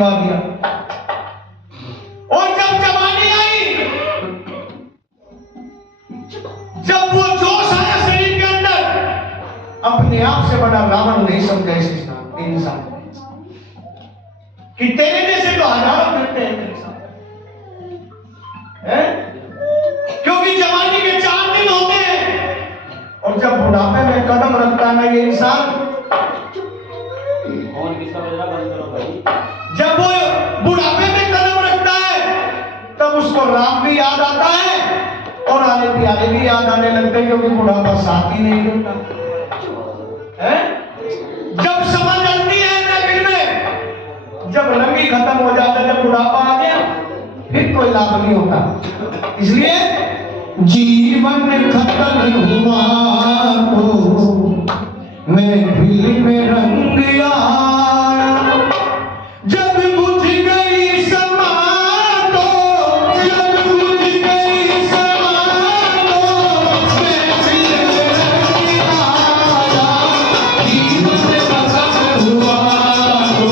दिलवा दिया। और जब जवानी आई, जब वो जोश आया शरीर के अंदर, अपने आप से बड़ा रावण नहीं समझा इस इंसान कि तेरे जैसे तो हजारों फिरते हैं इंसान, क्योंकि जवानी के 4 दिन होते हैं और जब बुढ़ापे में कदम रखता है ना ये इंसान, जब वो बुढ़ापे में कदम रखता है तब उसको राम भी याद आता है और आने प्यारे भी याद आने लगते हैं, क्योंकि बुढ़ापा साथ ही नहीं देता है। जब समझ आती है नबी में, जब रंग ही खत्म हो जाता है, जब बुढ़ापा आ गया फिर कोई लाभ नहीं होता। इसलिए जीवन खत्म हुआ तो महफिल में रंग आया, जब बुझ गई समा तो, जब बुझ गई समा तो महफिल में रंग आया। जीवन खत्म हुआ तो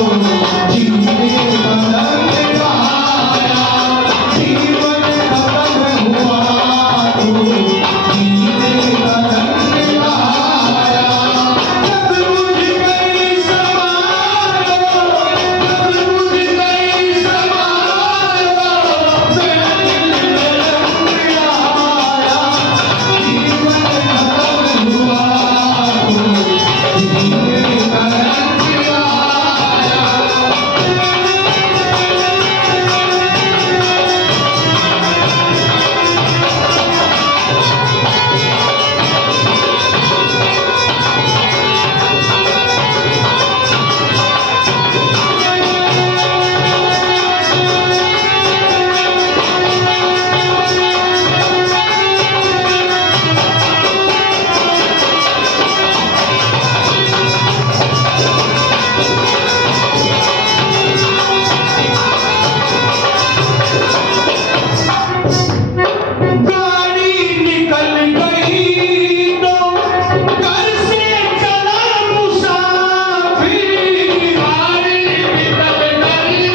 जीने का रंग आया, जीवन खत्म हुआ तो जीने का रंग आया। जब बुझ गई समा तो, जब बुझ गई समा तो महफिल में रंग आया। जीवन खत्म हुआ तो जीने का रंग आया। गाड़ी निकल गई तो घर से चला मुसाफिर, गाड़ी निकल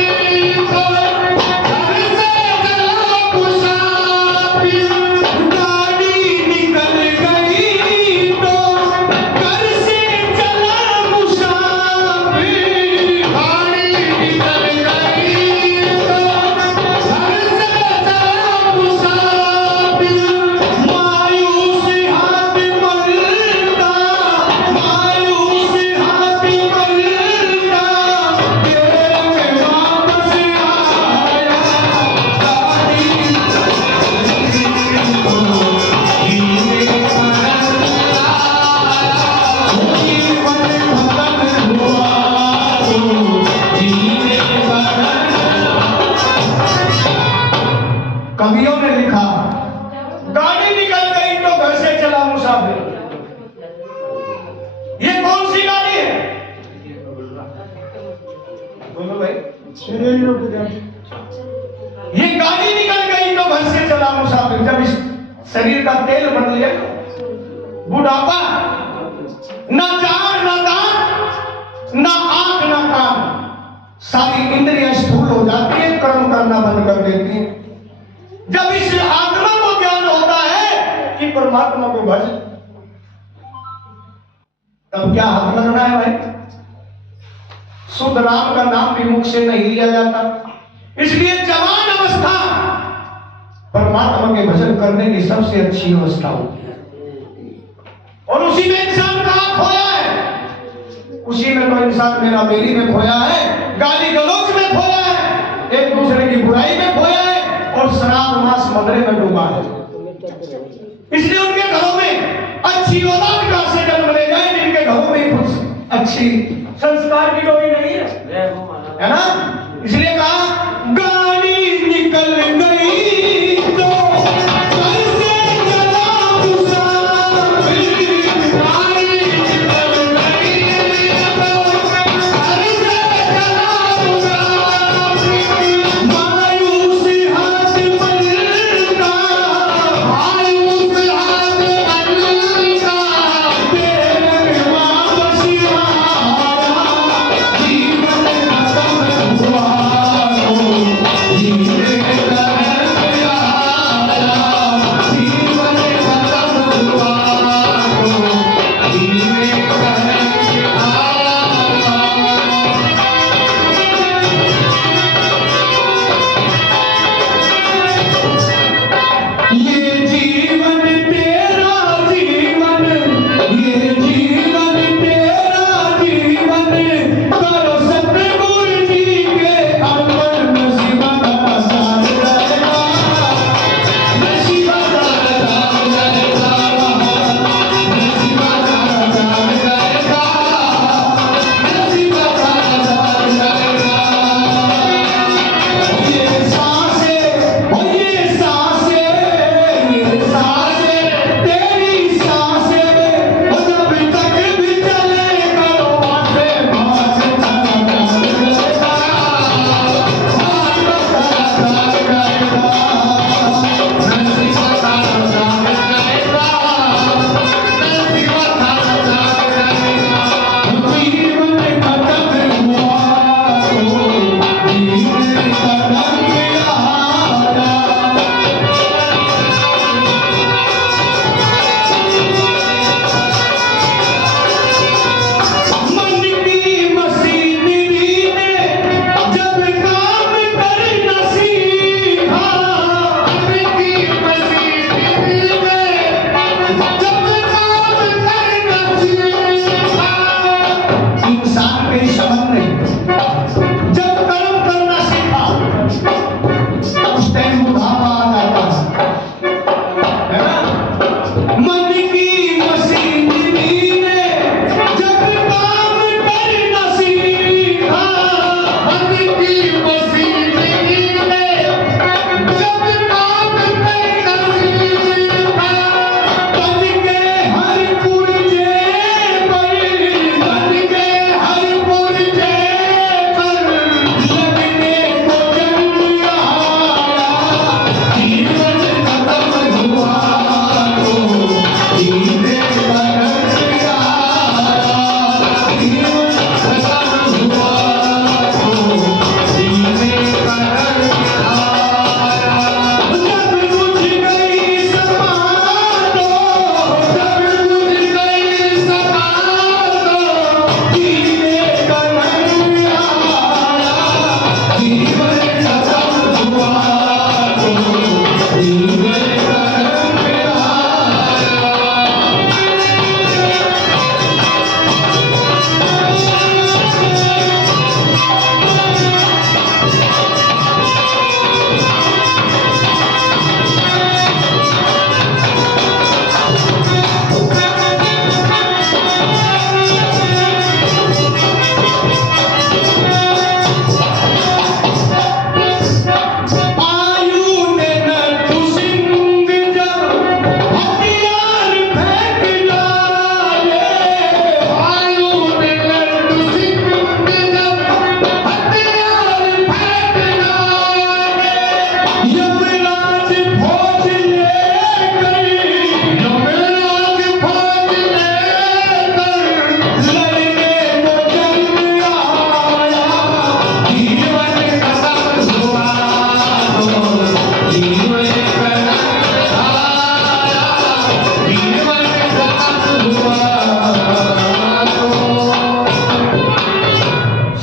गई तो घर से चला मुसाफिर, गाड़ी निकल गई तो घर से चला मुसाफिर, गाड़ी निकल गई तो घर से चला मुसाफिर। मायूस हाथ मलता, मायूस हाथ मलता, तेरे में वापस आया। गाड़ी जीने का रंग आया, जीवन खत्म हुआ तो जीने का रंग। कवियों ने लिखा, गाड़ी निकल गई तो घर से चला मुसाफिर। ये कौन सी गाड़ी है? बोलो भाई। ये गाड़ी निकल गई तो घर से चला मुसाफिर। जब इस शरीर का तेल बन लिया, बुढ़ापा, ना जान ना दांत, ना आंख ना कान, सारी इंद्रियां स्थूल हो जाती है, कर्म करना बंद कर देती है। जब इस आत्मा को ज्ञान होता है कि परमात्मा को भज, तब क्या हाथ लगना है भाई? शुद्ध राम का नाम भी मुख से नहीं लिया जाता। इसलिए जवान अवस्था परमात्मा के भजन करने की सबसे अच्छी अवस्था होती है, और उसी में इंसान कहाँ खोया है? उसी में तो इंसान मेरा मेरी में खोया है, गाली गलौज में खोया है, एक दूसरे की बुराई में खोया है, और शराब मांस मदरे में डूबा है। इसलिए उनके घरों में अच्छी औलाद कहां से जन्म ले जाए जिनके घरों में कुछ अच्छी संस्कार की कोई नहीं है ना? इसलिए कहा गाड़ी निकल गई तो घर से चला मुसाफिर, गाड़ी निकल गई तो घर से चला मुसाफिर। मायूस हाथ मलता, मायूस हाथ मलता, तेरे में वापस आया। जीवन खत्म हुआ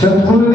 सतगुरु